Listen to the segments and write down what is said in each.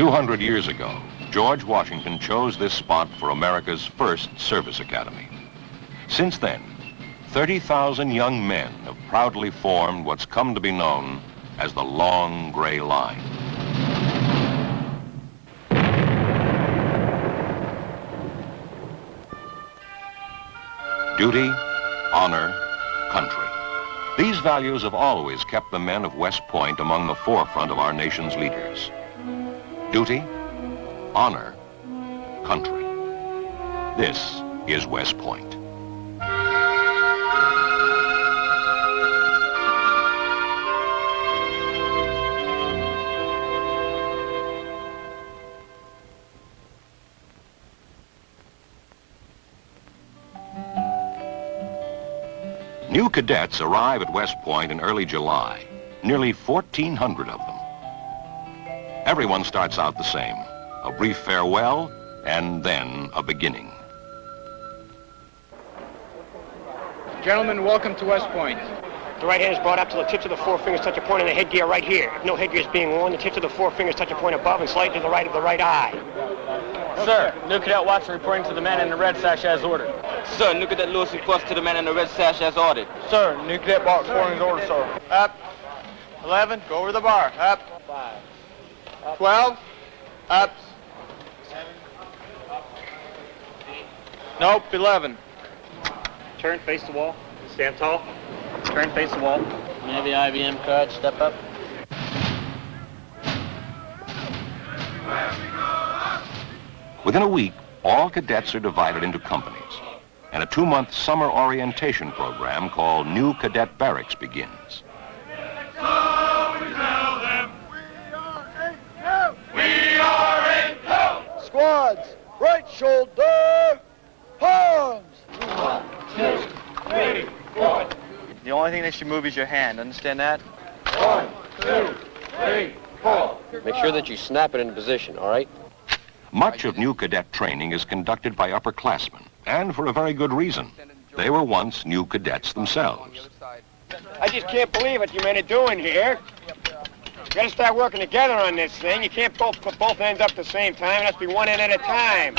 200 years ago, George Washington chose this spot for America's first service academy. Since then, 30,000 young men have proudly formed what's come to be known as the Long Gray Line. Duty, honor, country. These values have always kept the men of West Point among the forefront of our nation's leaders. Duty, honor, country. This is West Point. New cadets arrive at West Point in early July, nearly 1,400 of them. Everyone starts out the same, a brief farewell and then a beginning. Gentlemen, welcome to West Point. The right hand is brought up till the tips of the four fingers touch a point in the headgear right here. If no headgear is being worn, the tips of the four fingers touch a point above and slightly to the right of the right eye. Sir, new cadet Watson reporting to the man in the red sash as ordered. Sir, new cadet Lewis reports to the man in the red sash as ordered. Sir, new cadet Bark reporting as ordered, sir. Up. 11, go over the bar. Up. 12, up. Nope, 11. Turn, face the wall. Stand tall. Turn, face the wall. Navy IBM card, step up. Within a week, all cadets are divided into companies, and a 2-month summer orientation program called New Cadet Barracks begins. Squads, right shoulder, palms. 1, 2, 3, 4. The only thing that should move is your hand, understand that? 1, 2, 3, 4. Make sure that you snap it into position, all right? Much of new cadet training is conducted by upperclassmen, and for a very good reason. They were once new cadets themselves. I just can't believe what you men are doing here. You gotta start working together on this thing. You can't both put both ends up at the same time. It has to be one end at a time.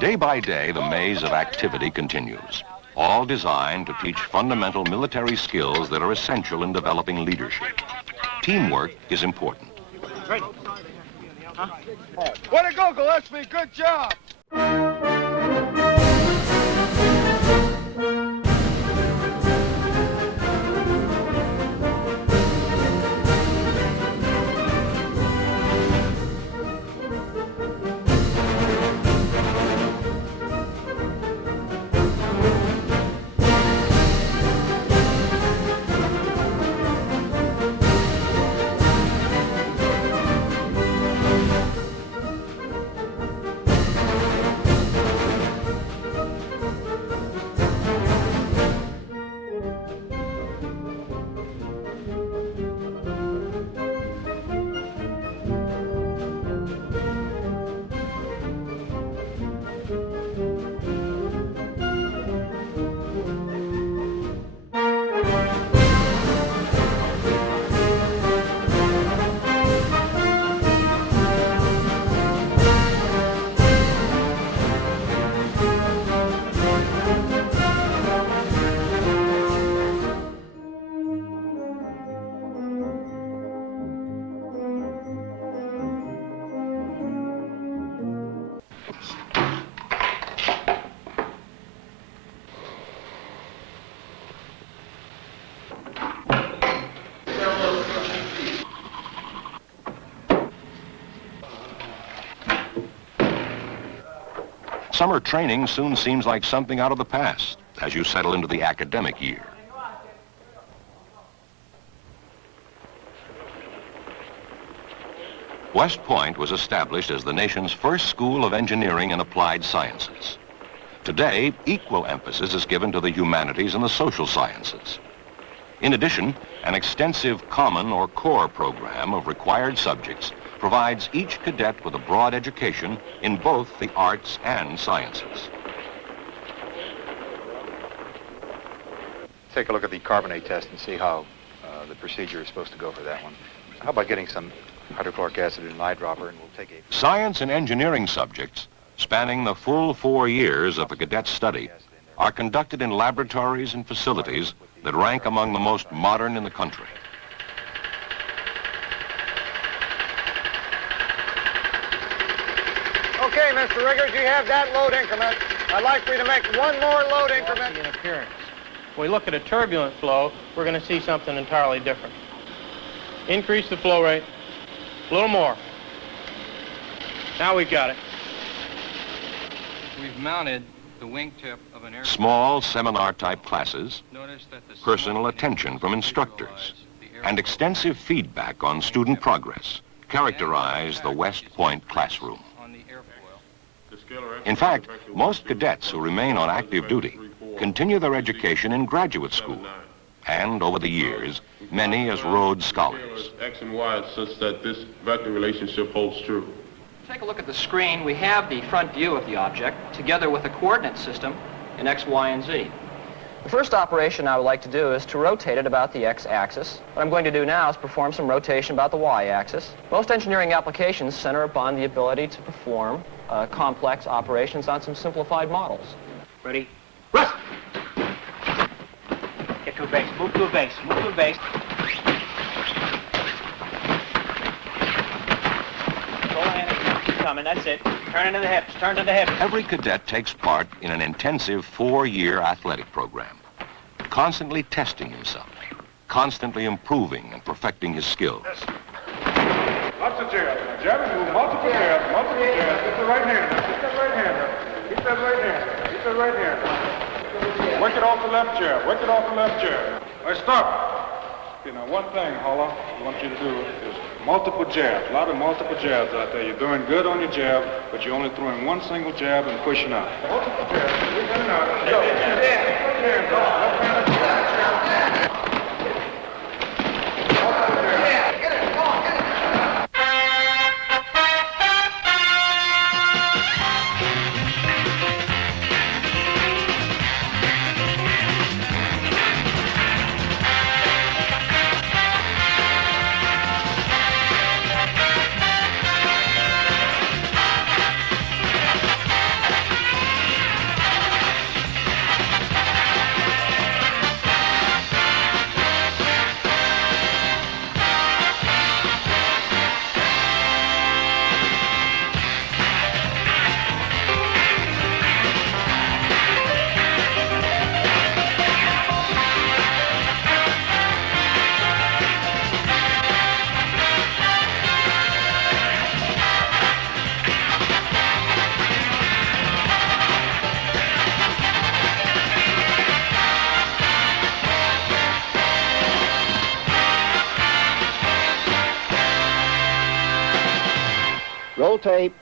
Day by day, the maze of activity continues, all designed to teach fundamental military skills that are essential in developing leadership. Teamwork is important. Ready. Way to go, Gillespie. Good job. Summer training soon seems like something out of the past as you settle into the academic year. West Point was established as the nation's first school of engineering and applied sciences. Today, equal emphasis is given to the humanities and the social sciences. In addition, an extensive common or core program of required subjects provides each cadet with a broad education in both the arts and sciences. Take a look at the carbonate test and see how the procedure is supposed to go for that one. How about getting some hydrochloric acid in an eyedropper, and we'll take a... Science and engineering subjects, spanning the full 4 years of a cadet's study, are conducted in laboratories and facilities that rank among the most modern in the country. Okay, Mr. Riggers, you have that load increment. I'd like for you to make one more load increment. In appearance. When we look at a turbulent flow, we're going to see something entirely different. Increase the flow rate. A little more. Now we've got it. We've mounted the wingtip of an aircraft. Small seminar-type classes, Notice that the personal attention from instructors, and extensive feedback on student progress characterize the West Point classroom. on the airfoil. In fact, most cadets who remain on active duty continue their education in graduate school, and over the years, many as Rhodes Scholars. X and Y such that this vector relationship holds true. Take a look at the screen. We have the front view of the object, together with a coordinate system in X, Y, and Z. The first operation I would like to do is to rotate it about the X-axis. What I'm going to do now is perform some rotation about the Y-axis. Most engineering applications center upon the ability to perform complex operations on some simplified models. Ready? Rest! Get to a base. Move to a base. Move to a base. Go ahead. Keep coming. That's it. Turn into the hips. Turn to the hips. Every cadet takes part in an intensive 4-year athletic program, constantly testing himself, constantly improving and perfecting his skills. Lots of jabs. Jabbing, move multiple jabs, multiple jabs. Get the right hand. Get that right hand. Keep that right hand. Keep that right hand. Work it off the left jab. Work it off the left jab. All right, stop. Okay, now one thing, Holler, I want you to do is multiple jabs. A lot of multiple jabs out there. You're doing good on your jab, but you're only throwing one single jab and pushing out. Multiple jabs. We're in and out. Go. Hands off. Left hand up. Roll tape.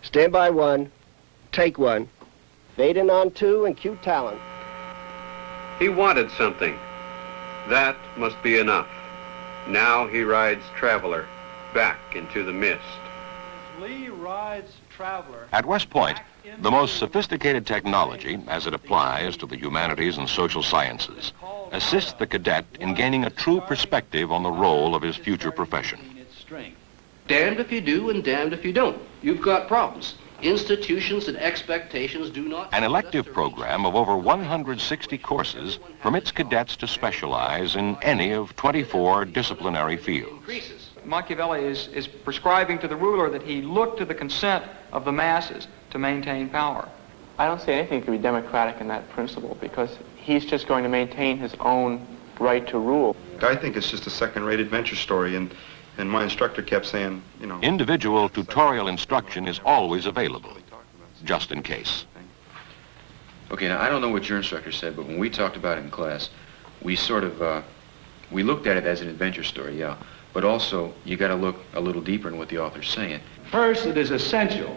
Stand by 1. Take 1. Fade in on 2 and cue talent. He wanted something. That must be enough. Now he rides Traveler back into the mist. Lee rides Traveler. At West Point, the most sophisticated technology, as it applies to the humanities and social sciences, assists the cadet in gaining a true perspective on the role of his future profession. Damned if you do and damned if you don't. You've got problems. Institutions and expectations do not... An elective program of over 160 courses permits cadets to specialize in any of 24 disciplinary fields. Machiavelli is prescribing to the ruler that he look to the consent of the masses to maintain power. I don't see anything to be democratic in that principle because he's just going to maintain his own right to rule. I think it's just a second-rate adventure story, and my instructor kept saying, you know... Individual tutorial instruction is always available, just in case. Okay, now, I don't know what your instructor said, but when we talked about it in class, we sort of, we looked at it as an adventure story, yeah, but also, you got to look a little deeper in what the author's saying. First, it is essential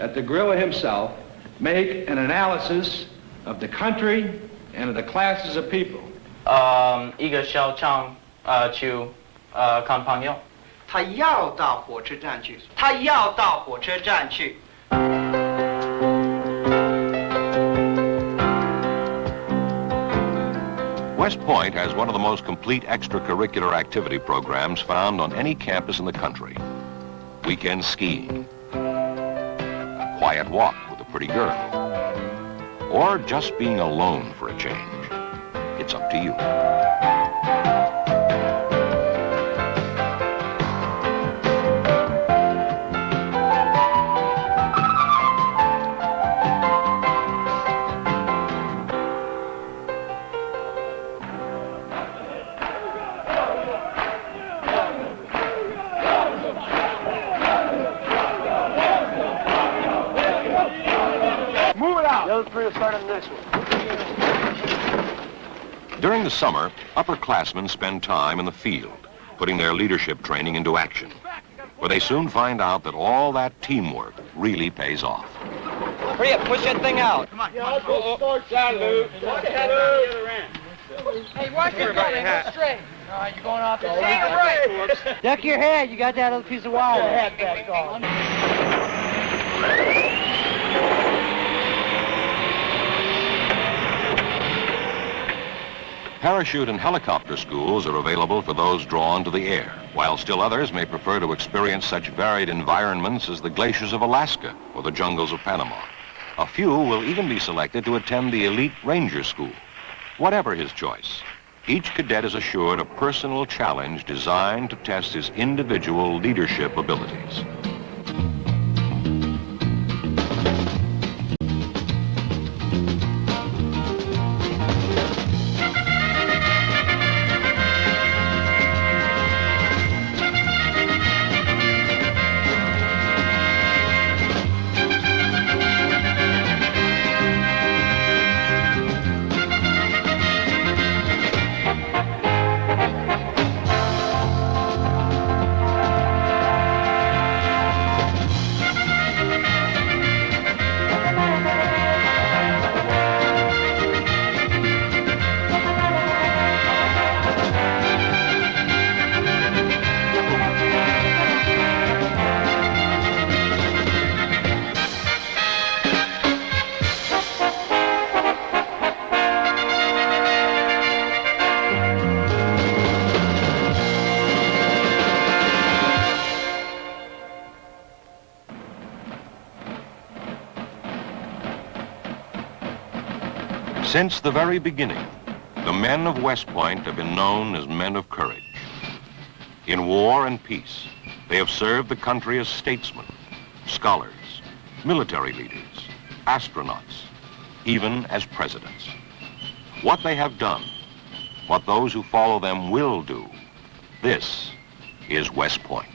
that the guerrilla himself make an analysis of the country and of the classes of people. 一个小唱就看朋友。他要到火车站去，他要到火车站去。West Point has one of the most complete extracurricular activity programs found on any campus in the country. Weekend skiing, a quiet walk with a pretty girl, or just being alone for a change. It's up to you. During the summer, upperclassmen spend time in the field, putting their leadership training into action, where they soon find out that all that teamwork really pays off. Hurry up, push that thing out. Come on. Yeah, I'll go start down, Lou. Watch the other end. Hey, watch your foot, go straight. All right, you're going off the right. Duck your head, you got that other piece of wire. Head back on. Parachute and helicopter schools are available for those drawn to the air, while still others may prefer to experience such varied environments as the glaciers of Alaska or the jungles of Panama. A few will even be selected to attend the elite ranger school. Whatever his choice, each cadet is assured a personal challenge designed to test his individual leadership abilities. Since the very beginning, the men of West Point have been known as men of courage. In war and peace, they have served the country as statesmen, scholars, military leaders, astronauts, even as presidents. What they have done, what those who follow them will do, this is West Point.